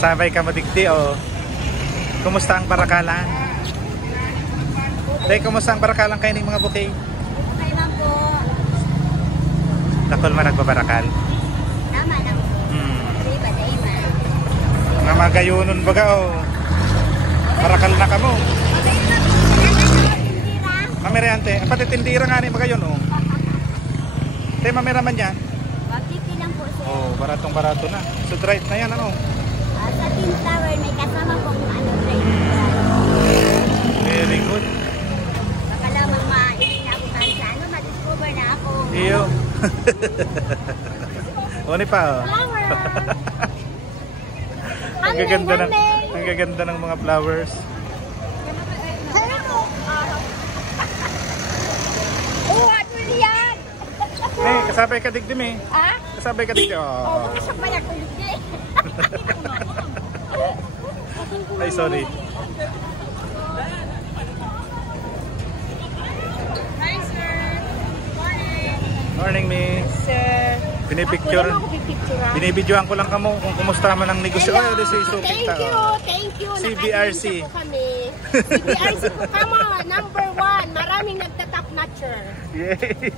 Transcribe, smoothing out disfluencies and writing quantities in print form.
Sabay ka madigdi o. Kumusta ang barakalan? Day, kumusta ang barakalan kayo ng mga bukay? Okay lang po. Nakol man nagbabarakal? Tama lang po. Diba, diba? Mga magayonon baga o. Barakal na ka mo. Mamerante. Pati tindira nga ni magayon o. Tay, mamera man yan? 150 lang po, sir. Oh, baratong barato na. So drive na yan ano? Sa Team Tower, may kasama pong drive. Very good. Baka lamang ma-inabutan sa ma-discover na ako. Iyo. Oni pa oh. Flower! Ang gaganda ng mga flowers. Oh, ano yan? Kasabay ka digdim eh. Ah? Kasabay ka digdim. Oh, bukas ang bayak ko hindi. Ay, sorry. Hi, sir. Morning. Morning, Miss. Sir. Binibidyoan ko lang kamo kung kumusta man ang negosyo. Ay, Thank you. CBRC. Nakalimutan po kami. CBRC po kamo, #1. Maraming nagtatap notcher. Yay!